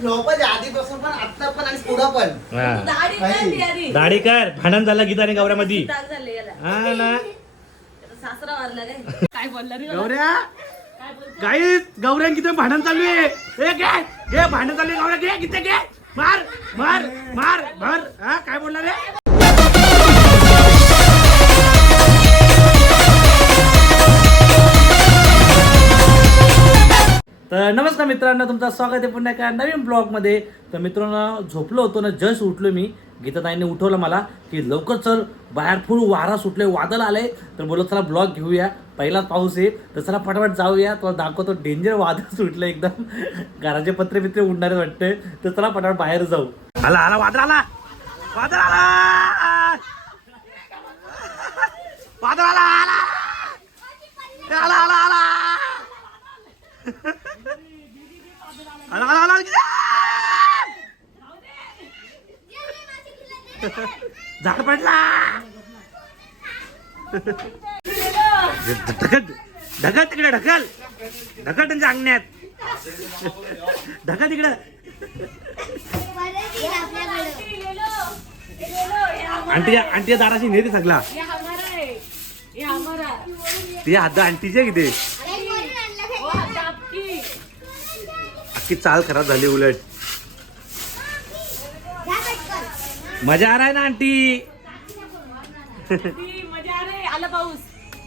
फ्लॉपच आहे आधीपासून पण आता पण आणि पुढं पण. हा. दाढी आधी. दाढी कर. भांडण झालं गीता आणि गौऱ्यामध्ये. ताक झाले याला. हा ना. सासरा मारला काय काय बोलला रे? बाबा? गौऱ्या. काय गौऱ्या किती भांडण चालू आहे. ए घे. घे भांडण चालू आहे गौऱ्या. घे किती घे. मार मार मार मार. हा काय बोलला रे? तर नमस्कार मित्रांनो तुमचं स्वागत आहे पुन्हा एका नवीन ब्लॉगमध्ये. तर मित्रांनो झोपलो होतो ना जस्ट उठलो मी. गीताताईने उठवलं मला की लवकर चल बाहेर फुल वारा सुटले वादळ आले तर बोलत चला ब्लॉग घेऊया. पहिलाच पाऊस आहे. तर चला पटापट जाऊया. तुला दाखवतो डेंजर वादळ सुटलं एकदम. घराचे पत्रे बित्रे उडणारे वाटते तर चला पटापट बाहेर जाऊ. आला आला वादळ आला. वादळ आला. वादळ आला आला आला आला. आला आला आला झाड पडला. ढकल ढकल तिकडे ढकल. ढकल त्यांच्या अंगण्यात. ढकल तिकडे. आंटी आंटी दाराशी नेते सगळा. हे हमारा है. हे हमारा. ती हात आंटीचे किती अख्खी चाल खराब झाली उलट. मजा आ रहा है ना आंटी?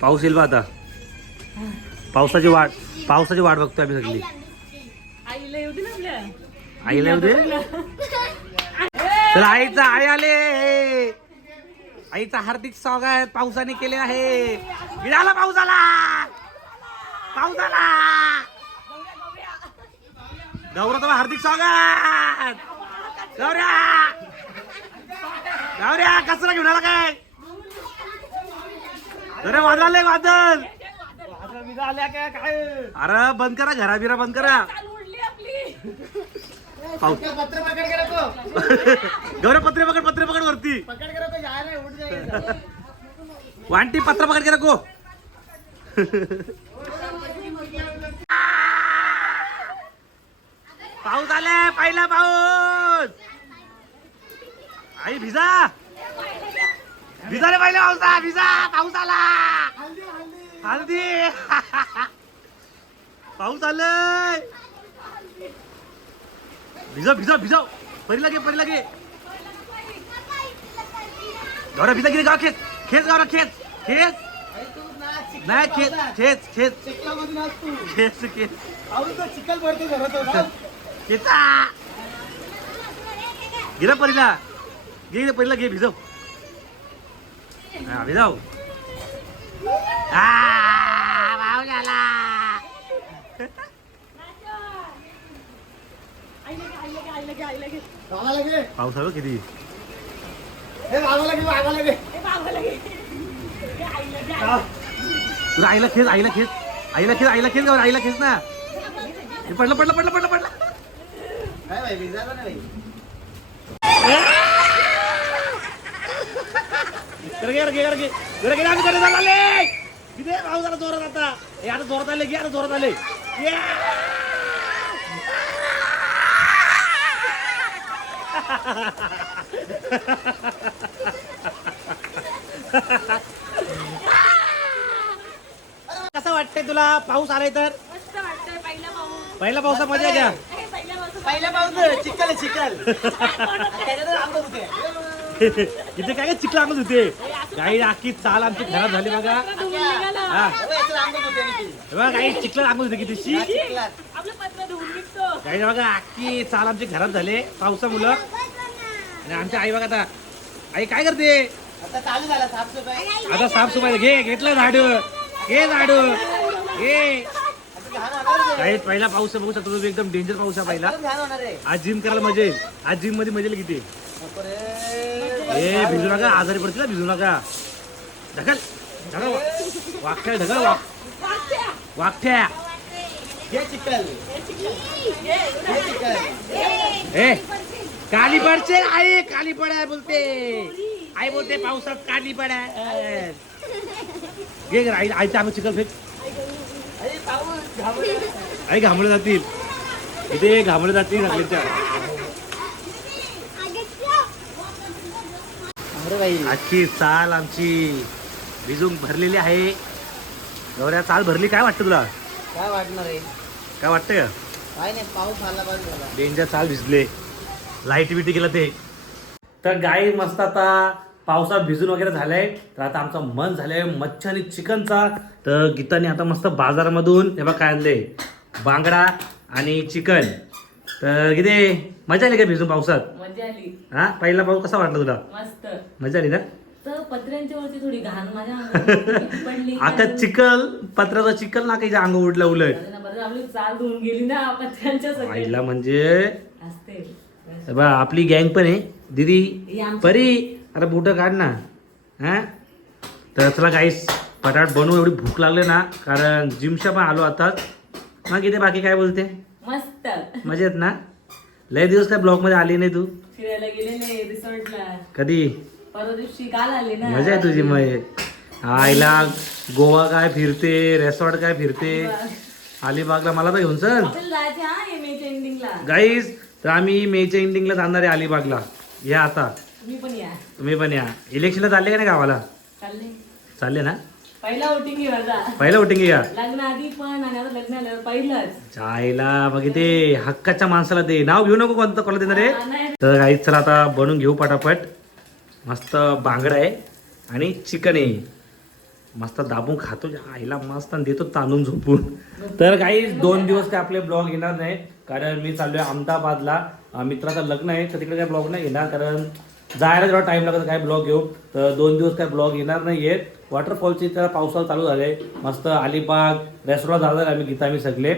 पाऊस येईल बा आता. पावसाची वाट पावसाची वाट बघतोय आम्ही सगळी. आईला येऊ दे तर आईचा आई आले. आईचा हार्दिक स्वागत. पावसाने केले आहे. इडाला पाऊस आला. पाऊस आला. गौरव तुम्हाला हार्दिक स्वागत. गौऱ्या गौऱ्या कचरा घेऊन आला काय? अरे वादळ आले अरे बंद करा घरा बिरा बंद करा. गौरव पत्र पकड पत्र पत्रे पकड पत्रे पकड वरती. वांटी पत्र पकड करा को पाऊस आले पहिला पाऊस. आई भिजा. भिजा रे पहिला पाऊसा भिजा पाऊस आला. हल्दी पाऊस आलंय. भिजा भिजा भिजा परी लागे परी लागे गौरा भिजा किती गाव खेच. खेच गौरा खेच. खेच. नाही खेच खेच खेच. खेच खेच. चिखल पडते घरात येता. गेला परीला. गे परीला घे भिजव. हा भिजव. भाव झाला पाऊस आलो किती तुला आईला खेच आईला खेच आईला खेच आईला खेच गावर आईला खेच ना. पडलं पडलं पडलं पडलं पडलं. जरा जोरात आता. हे आता जोरात आले की आता जोरात आले. कसं वाटतंय तुला? पाऊस आलाय तर? पहिला पाऊस. मजा घ्या पहिला पाऊस चिखल आहे, चिखल. इथे काय काय चिखला आणत होते? काही अख्खी चाल आमची खराब झाली बघा. हा. हे बघ, काही चिखला आणत होते किती शी चिखलात. आपलं पत्र धुवून निघतो काही बघा अख्खी चाल आमची खराब झाले. पावसामुळं आणि आमच्या आई बघा आता. आई काय करते? आता चालू झाला साफसफाई. आता साफसफाई. घे घेतलं झाडू. घे झाडू. घे. काही पहिला पाऊस आहे, बघू शकतो तुम्ही एकदम डेंजर पाऊस आहे पहिला. आज जिम करायला मजा येईल. आज जिममध्ये मजा येईल किती. ए भिजू नका आजारी पडतील ना भिजू नका. ढकल ढकल वाकठ्या ढकल वाक वाकठ्या घे चिखल घे चिखल ए काली पडचे आई काली पडाय बोलते. आई बोलते पावसात काली पडाय घे आई आईच्या आम्ही चिखल फेक. घाबरला. आई घामले जातील. इथे घामले जाते सगळ्यांच्या. अरे बाई. आजची चाल आमची. भिजून भरलेली आहे. गौऱ्या चाल भरली काय वाटतं तुला? काय वाटणार आहे? काय वाटतं काय नाही पाऊस आला डेंजर चाल भिजले. लाइट बिटी गेलं ते. तर गाई मस्त आता पावसात भिजून वगैरे झालंय. तर आता आमचं मन झालंय मच्छी आणि चिकनचा. तर गीताने आता मस्त बाजारामधून हे बघ काय आणले बांगडा आणि चिकन. तर किती मजा आली का भिजून पावसात? मजा आली. हा पहिला पाऊस कसा वाटला तुला? मस्त. मजा आली ना? तर पत्र्यांच्या वरती थोडी घाण माझ्या अंगावर पडली आता चिकल पत्राचा चिकल ना काही अंग उडलं उलट. चाल धुवून गेली ना पत्र्यांच्या आईला म्हणजे असते. बघ, आपली गँग पण आहे. दीदी परी अरे बुट काढ ना. हा? तर चला गाईस पटाट बनवू. एवढी भूक लागली ना कारण जिमच्या पण आलो आताच मग इथे बाकी काय बोलते? मस्त. मजेत ना? लय दिवस काय ब्लॉगमध्ये आली नाही तू? फिरायला गेले नाही रिसॉर्टला कधी? परवा दिवशी काल आले ना. मजा आहे तुझी मग. आईला गोवा काय फिरते रेसॉर्ट काय फिरते? अलिबागला मला तर घेऊन चल. एंडिंगला गाईस तर आम्ही मेच्या एंडिंगला जाणार आहे अलिबागला. या आता. तुम्ही पण या. तुम्ही पण या. इलेक्शनला चालले का नाही गावाला? चालले. चालले ना? पहिला वोटिंग माझा पहिलं वोटिंग घ्या लग्न आधी पण आणि आता लग्न आल्यावर पहिलंच. चायला मग ते हक्काच्या माणसाला दे. नाव घेऊ नको कोणतं कोणाला देणार आहे? तर काही चला आता बनवून घेऊ पटापट. मस्त बांगडा आहे आणि चिकन आहे. मस्त दाबून खातो. आईला मस्त आणि देतो तांदून झोपून. तर काही दोन दिवस काय आपले ब्लॉग येणार नाही कारण मी चाललोय अहमदाबादला. मित्राचं लग्न आहे. तर तिकडे काय ब्लॉग नाही येणार कारण जायला जेव्हा टाइम लागत काय ब्लॉग घेऊ. तर दोन दिवस काय ब्लॉग येणार नाही आहेत वॉटरफॉलची तर पावसाळा चालू झाले मस्त अलिबाग रेस्टॉरंट झालं आम्ही गीता आम्ही सगळे.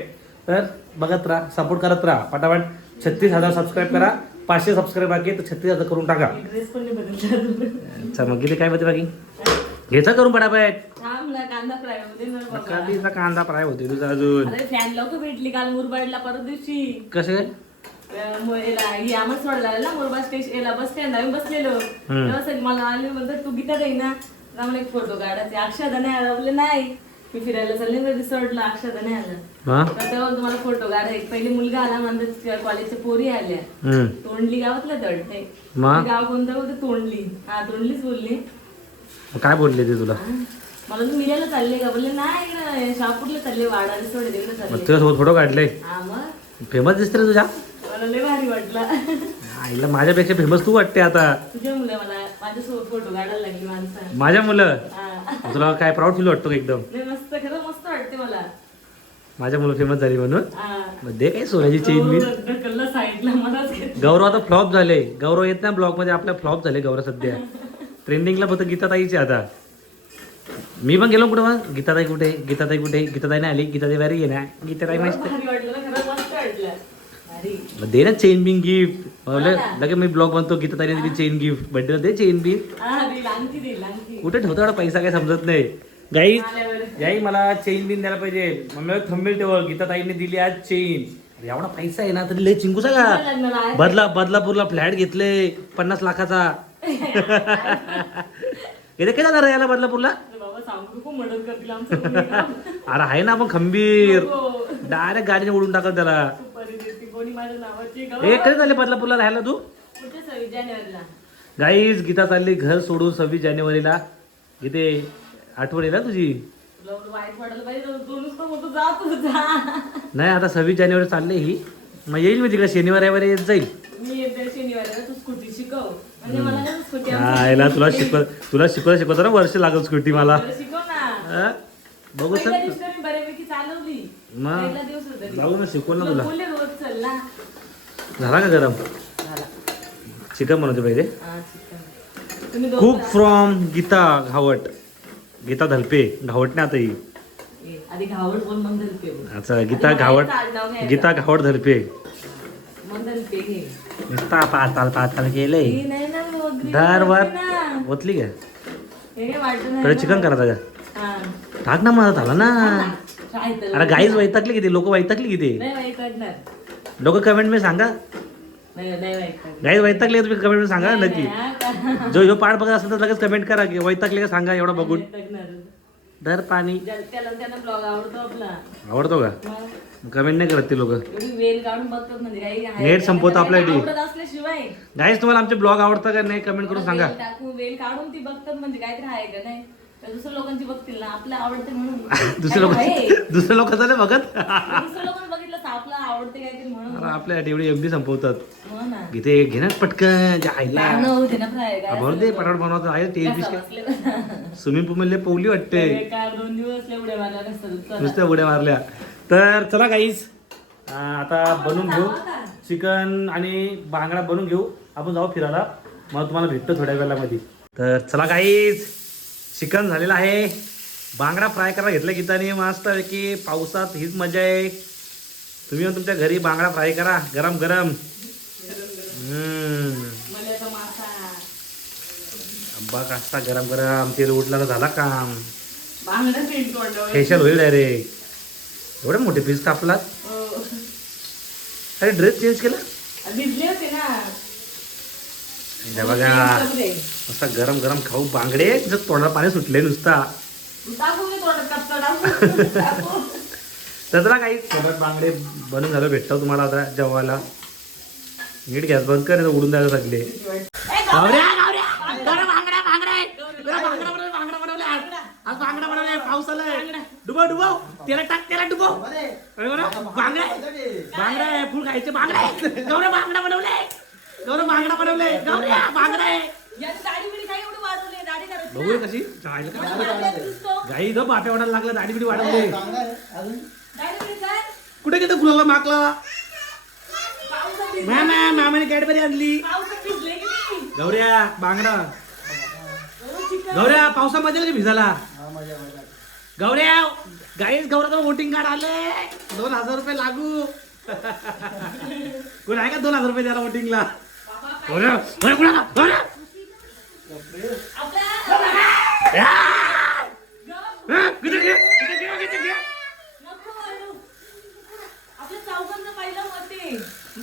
तर बघत राहा सपोर्ट करत राहा. पटापट छत्तीस हजार सबस्क्राईब करा. पाचशे सबस्क्राईब बाकी तर छत्तीस हजार करून टाका. अच्छा मग किती काय होते बाकी? घ्यायचा करून पटापट. कांदा फ्राय होते तुझा अजून. भेटली काल मुरबाडला परत दिवशी. कसे? ही आमच सोडला ना बस स्टँड आम्ही बसलेलो. तेव्हा सगळी मला आली म्हणतात तू गीता ना. आम्हाला एक फोटो काढायचे अक्षदा नाही आला बोलले नाही. मी फिरायला चालले ना रिसॉर्टला अक्षदा नाही आला. हा तेव्हा तुम्हाला फोटो पहिली मुलगा आला म्हणतात कॉलेजच्या पोरी आल्या. तोंडली गावातलं? गाव कोणतं? होतं तोंडली. हा तोंडलीच बोलली. मग काय बोलले ते तुला? मला तू मिरायला चालले का? बोलले नाही ना, शहापूरला चालले वाडा रिसोर्ट तिकडे मग चालले तुझ्यासोबत फोटो काढले? हा मग? फेमस दिसते तुझ्या? मला लय भारी वाटलं. आईला माझ्यापेक्षा फेमस तू वाटते आता. तुझ्या मुलं मला माझ्यासोबत फोटो काढायला लागली माणसं. माझ्या मुलं? हा. तुला काय प्राऊड फील वाटतो का एकदम? लय मस्त खरं मस्त वाटते मला. माझ्या मुलं फेमस झाली म्हणून? हा. मग दे काय सोन्याची चेन बी गौरव ढकललं साईडला मलाच घेतलं. गौरव आता फ्लॉप झाले. गौरव येत नाही ब्लॉगमध्ये आपल्या फ्लॉप झाले गौरव सध्या. ट्रेंडिंगला फक्त गीताताईचे आता. मी पण गेलो कुठं मग? गीताताई कुठे? गीताताई कुठे? गीताताई नाही आली. गीताताई वारी ये ना? गीताताई मस्त. भारी वाटलं ना खरं मस्त वाटलं भारी मग दे. ना चेन बिन गिफ्ट लगेच मी ब्लॉग बनतो गीताताईने दिली चेन गिफ्ट बर्थडेला दे चेन बिन हा कुठे ठेवतो एवढा पैसा काय समजत नाही. गाई गाई मला चेन बिन द्यायला पाहिजे. मम्मी थंबेल ठेवल गीताताईने दिली आज चेन अरे एवढा पैसा आहे ना तरी लय चिंकूसा का. बदला बदलापूरला फ्लॅट घेतले पन्नास लाखाचा. इथे काय जाणार याला बदलापूरला? अरे आहे ना आपण खंबीर. हो. डायरेक्ट गाडीने उडून टाकत त्याला. देते कोणी माझ्या नावाची हे कधी झाले बदलापूरला राहायला तू? कुठे सव्वीस जानेवारीला? गाईज गीता चालली घर सोडून सव्वीस जानेवारीला. इथे आठवण ना तुझी? तुला एवढं वाईट वाटायला पाहिजे दोनच पण होतो जा तू जा. नाही आता सव्वीस जानेवारी चालले ही. मग येईल मी तिकडे शनिवार रविवार येत जाईल. मी येते शनिवारी तू स्कूटी शिकव. म्हणजे मला स्कूटी तुला शिकव तुला शिकवत शिकवत ना वर्ष लागल स्कूटी मला. शिकव ना. हा? बघू पहिल्या सर. दिवशी तर मी बऱ्यापैकी चालवली. मग पहिला दिवस होता ती. जाऊ ना शिकवलं ना तुला तुला. बोलले रोज चल ना झाला का गरम? झाला. चिकन बनवते पहिले. हा चिकन. तुम्ही दोघं खूप फ्रॉम गीता घावट गीता धलपे घावट नाही आता ही. ये, आधी घावड बोल मग धलपे बोल. अच्छा गीता घावट. गीता घावट धलपे मग धलपे घे. नुसता पाताल पाताल केले हे नाही ना मग ना. ओतली का? हे नाही पहिले ना. चिकन करायचा का? हा. टाक ना मला झाला ना. अरे गाईज वैतागली किती? लोक वैतागली किती? लोक कमेंटमध्ये सांगा. गाईज वैतागले तुम्ही कमेंटमध्ये सांगा नक्की? जो ह्यो पाठ बघत असेल तर लगेच कमेंट करा की वैतागले का सांगा एवढं बघून. धर पाणी. आवडतो का? कमेंट नाही करत ते लोक. म्हणजे. नेट संपवतो आपल्या गाईज तुम्हाला आमचे ब्लॉग आवडतं का नाही? कमेंट करून सांगा. ती दुसऱ्या लोकांची बघतील ना आपलं आवडते म्हणून. दुसऱ्या लोक. दुसऱ्या लोकांचं नाही बघत? दुसऱ्या लोकांनी बघितलं तर आपलं आवडते काहीतरी म्हणून. अरे आपल्या एवढी एमबी संपवतात. हो ना. इथे घेणार पटकन जे आईला. गाणं होते ना फ्राय काय ते पटापट बनवतात आहे कसा बसलेला? स्विमिंग पूल मध्ये पोवली वाटते. काय दोन दिवस. नुसत्या उड्या मारल्या तर चला काहीच आता बनवून घेऊ. चिकन आणि बांगडा बनवून घेऊ. आपण जाऊ फिरायला. मला तुम्हाला भेटतो थोड्या वेळामध्ये. तर चला काहीच चिकन झालेलं आहे. बांगडा फ्राय करायला घेतला गीताने. मस्त की पावसात हीच मजा आहे. तुम्ही तुमच्या घरी बांगडा फ्राय करा. गरम गरम. अब्बा कास्ता गरम गरम. तेल उठला तर झाला काम. फेशियल होईल डायरेक्ट एवढे मोठे पीस कापलात? हो. अरे ड्रेस चेंज केला? बघा. गरम गरम खाऊ. बांगडे जर तोंडाला पाणी सुटले नुसता. दे तर चला काही सोबत बांगडे बनून झालं भेटतो तुम्हाला आता जेवायला. नीट गॅस बंद कर उडून द्यायला सगळे गावऱ्या, आज. पाऊस आलाय. डुबव, डुबव. तेला टाक, तेला डुबव. बांगडा बांगडा फुल खायचे बांगडा बांगडा बांगड्या गौऱ्या बांगड्या बनवले आहे. बघूया कशी. गाई ग बाप्या वाढायला लागला दाढी बिडी वाढवले. दाढी बिडी काय? कुठे गेलं फुलाला माकला? मॅम मॅमाने कॅडबरी आणली? गौऱ्या बांगडा. गौऱ्या पावसामध्ये का भिजाला गौऱ्या गाईच गौऱ्याचं वोटिंग कार्ड आले. दोन हजार रुपये लागू. कोण आहे का दोन हजार रुपये द्यायला वोटिंगला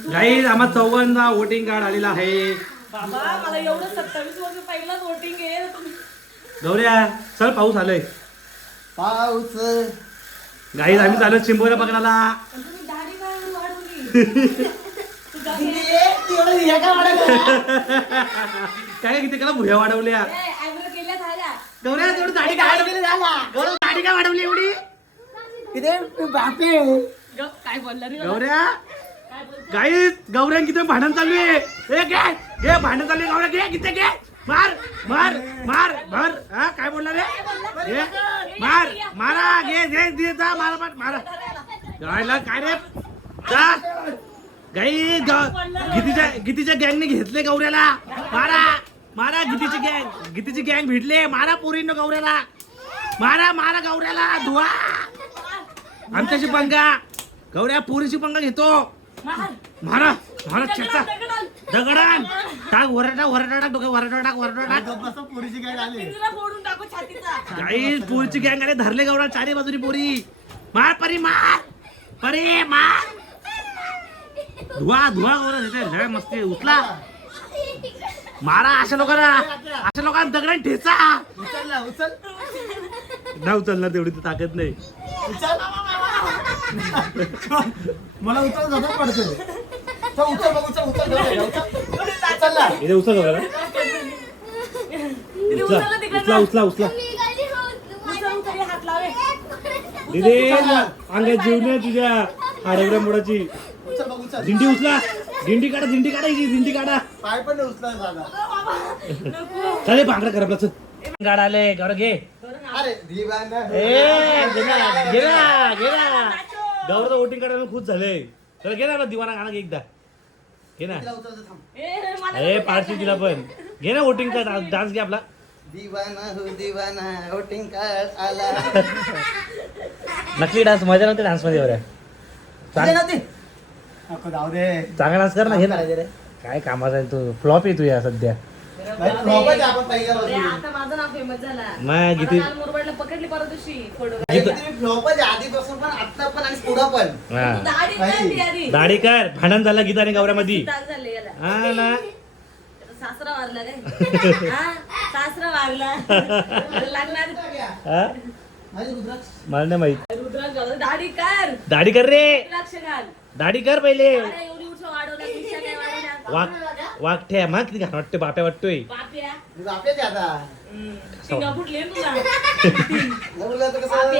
गाईज आम्हा चौघांना वोटिंग कार्ड आलेला आहे. बाबा मला एवढं सत्तावीस वर्ष पहिलाच वोटिंग आहे गौऱ्या चल पाऊस आलोय. पाऊस. गाईज आम्ही चालू चिंबोऱ्या बघण्याला तुम्ही दाढी काय एवढी वाढवली तू दाढी- काय किती कला भुया वाढवल्या. गौऱ्या तेवढी दाढी काय वाढवली? गौऱ्या दाढी काय वाढवली एवढी? ग- काय बोलला रे? गौऱ्या काय बोलतो? गाई गौऱ्या किती भांडण चालू आहे. ए, घे घे भांडण चालू आहे गौऱ्या घे किती घे. मार मार मार मार हा काय बोलला रे? घे मार मारा घे घे दे जा मारा मार मारा. गायला काय रे? जा. गाई ग- गीतीच्या गीतीच्या गँगने घेतले गौऱ्याला. मारा मारा गीतीची गँग. गीतीची गँग भेटले. मारा पोरीनं गौऱ्याला. मारा मारा गौऱ्याला. धुवा. आमच्याशी पंगा. गौऱ्या पोरीशी पंगा घेतो. मारा मारा चेचा दगडाल. दगडान. टाक वरटा वरटा टाक डोकं वरटा टाक वरटा टाक. पिंजरा फोडून टाकू छातीचा काही पोरीची गँग आले. धरले गौरा चारी बाजूनी पोरी. मार परी मार. परी मार. धुवा धुवा गौरा तिथे लय मस्ती. उचला मारा अशा लोकांना. अशा लोकांना दगडान ठेचा. उचल ना उचल. नाही उचलणार तेवढी तर ताकद नाही. मला उचल जातात पडतो चल, उचल बघ उचल उचल. उचल. उचल ना इथे उचल. उचललं दिदे अंगात जीवने तुझ्या. उचल दिंडी उचला. दिंडी काढा दिंडी काढायची दिंडी काढा. पाय पण उचला दादा. चालेल पांढरा कर आपला गाड आले गौरव घे. अरे दिवाना ए घे ना घे ना घे ना. गौरव वोटिंग काढायला खुश झाले. चला घे ना आपला दिवाना गाणं घे एकदा. घे ना. ए ए पार्टी तिला पण. घे ना वोटिंग का डान्स घे आपला. दिवाना हो दिवाना वोटिंग कार्ड आला. नकली डान्स मजा नव्हती डान्समध्ये बरं ते नको जाऊ दे. चांगला डान्स कर ना घे ना. रे. काय कामाचा आहे तू? फ्लॉप आहे तू या सध्या. भाई, flop आहे आपण पहिल्या अरे, बाजूला. आता माझं नाव फेमस झाला. नाही किती आता काल मुरबाडला पकडली परत दिवशी फोटो भाई, तुम्ही flop आहे आधीपासून पण आता पण आणि पुढं पण. हा. दाढी काय ती आधी. दाढी कर. भांडण झालं गीताने गौऱ्यामध्ये. तास झाले याला. हा ना. त्याचा सासरा वारला हा सासरा वारला. लागणार हा? नाही रुद्राक्ष. मला नाही माहीत. रुद्राक्ष दाढी कर. दाढी कर रे. रुद्राक्ष घाल. दाढी कर पहिले. वाघ मग किती घाण वाटते बाप्या वाटतोय. हे आता. कसं?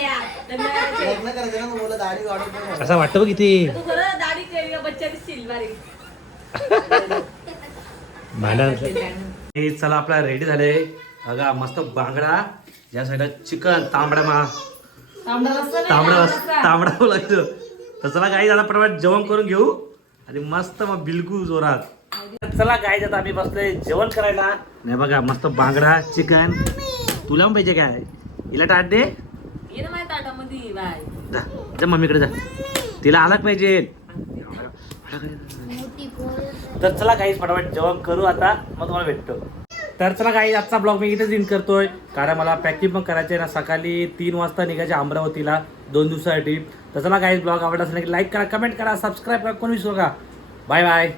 लग्न करायचं ना दाढी वाढवत नाही. असा वाटतं बघ किती. भांडण हे चला आपला रेडी झाले. बघा मस्त बांगडा. या साईडला चिकन तांबडा मा तांबडा तांबडा. तांबडा बोलायचं. तर चला गाई आता प्रमाणे जेवण करून घेऊ. आणि मस्त मग बिलकुल जोरात. चला गाई आता आम्ही बसलोय जेवण करायला. नाही बघा मस्त बांगडा चिकन. तुला पण पाहिजे काय? हिला टाट दे. जा जा मम्मीकडे जा. तिला आला पाहिजे? तर चला काही फटाफट जेवण करू आता. मग तुम्हाला भेटतो. तर चला काही आजचा ब्लॉग मी इथेच इन करतोय. कारण मला पॅकिंग पण करायचे ना सकाळी तीन वाजता निघायचे अमरावतीला. दोन दिवसासाठी. तर चला काहीच ब्लॉग आवडला असेल की लाईक करा कमेंट करा सबस्क्राईब करा कोणी विसरू नका. Bye bye